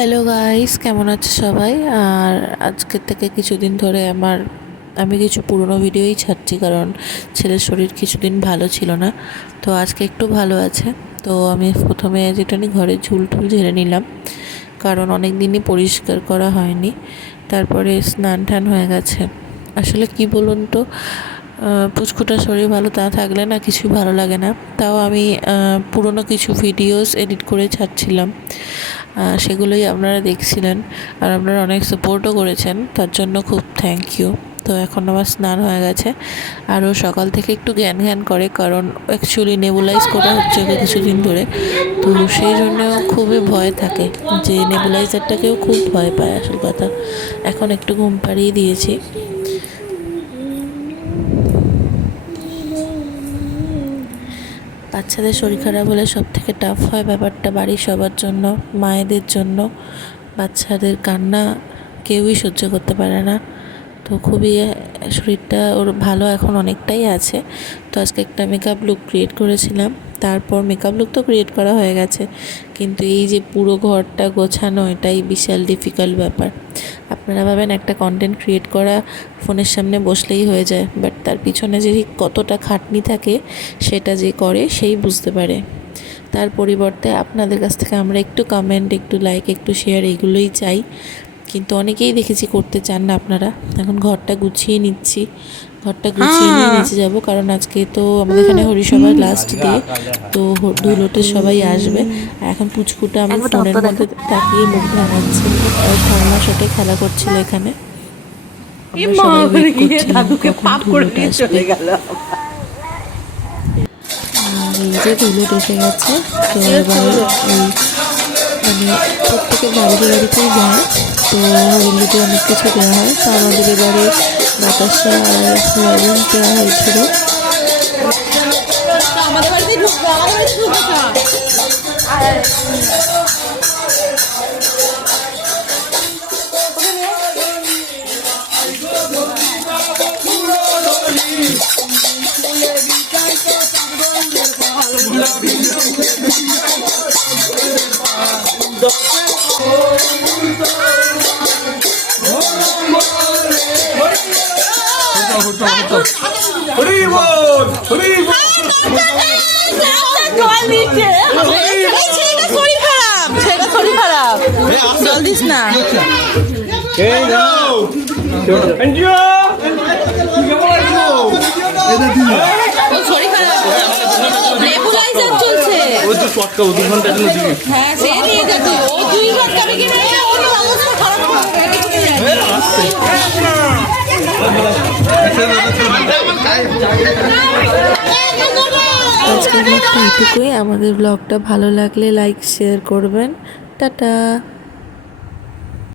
Hello guys, কেমন আছে সবাই? আর আজকের থেকে কিছুদিন ধরে আমি কিছু পুরনো ভিডিওই ছাড়ছি, কারণ ছেলের শরীর কিছুদিন ভালো ছিল না। তো আজকে একটু ভালো আছে। তো আমি প্রথমে যেটা ঘরে ঝুল টুল ঝেড়ে নিলাম, কারণ অনেক দিনই পরিষ্কার করা হয়নি। তারপরে স্নান টান হয়ে গেছে। আসলে কি বলুন তো, পুচকুটা শরীর ভালো তা থাকলে না কিছু ভালো লাগে না। তাও আমি পুরনো কিছু ভিডিওস এডিট করে ছাড়ছিলাম, সেগুলোই আপনারা দেখছিলেন। আর আপনারা অনেক সাপোর্টও করেছেন, তার জন্য খুব থ্যাংক ইউ। তো এখন আমার স্নান হয়ে গেছে। আরও সকাল থেকে একটু জ্ঞান জ্ঞান করে, কারণ অ্যাকচুয়ালি নেবুলাইজ করা হচ্ছে কিছুদিন ধরে। তো সেই জন্যও খুবই ভয় থাকে, যে নেবুলাইজারটাকেও খুব ভয় পায় আসল কথা। এখন একটু ঘুম পাড়িয়ে দিয়েছি। বাচ্চাদের শরীর খারাপ হলে সবথেকে টাফ হয় ব্যাপারটা বাড়ির সবার জন্য, মায়েদের জন্য। বাচ্চাদের কান্না কেউই সহ্য করতে পারে না। তো খুবই শরীরটা ওর ভালো এখন অনেকটাই আছে। তো আজকে একটা মেকআপ লুক ক্রিয়েট করেছিলাম। তারপর মেকআপ লুক তো ক্রিয়েট করা হয়ে গেছে, কিন্তু এই যে পুরো ঘরটা গোছানো, এটাই বিশাল ডিফিকাল্ট ব্যাপার। আপনারা ভাবেন একটা কন্টেন্ট ক্রিয়েট করা ফোনের সামনে বসলেই হয়ে যায়, বাট তার পিছনে যে কতটা খাটনি থাকে সেটা যে করে সেই বুঝতে পারে। তার পরিবর্তে আপনাদের কাছ থেকে আমরা একটু কমেন্ট, একটু লাইক, একটু শেয়ার এগুলোই চাই, কিন্তু অনেকেই দেখেছি করতে চান না আপনারা। এখন ঘরটা গুছিয়ে নিচ্ছি, ঘরটা গুছিয়ে নিয়ে নিচে যাব, কারণ আজকে তো আমাদের এখানে হরিসভার লাস্ট ডে। তো ধুলোটে সবাই আসবে। আর এখন পুচকুটা আমার ফোনের মধ্যে তাকিয়ে মুখ ভাঙাচ্ছে, আর ঠাম্মার সাথে খেলা করছিল এখানে। আমরা সবাই ওয়েট করছিলাম কখন ধুলোটা আসবে। আর এই যে ধুলো এসে গেছে। তো এবার মানে প্রত্যেকের বাড়িতেই যায়। তো হরিলুতে অনেক কিছু দেওয়া হয়। তো আমাদের এবারে বাতাসা আর লবণ দেওয়া হয়েছিল। জল দিস না। শরীর খারাপ, নেবুলাইজার চলছে। ওই তো শটকা 2 ঘন্টা জন্য দিবি। হ্যাঁ, সে নিয়ে যা তুই। ও 2 ঘন্টা আমি কিনে নিয়ে ওর অবস্থা খারাপ করে আজকের ব্লগটা এটুকুই। আমাদের ব্লগটা ভালো লাগলে লাইক শেয়ার করবেন। টাটা।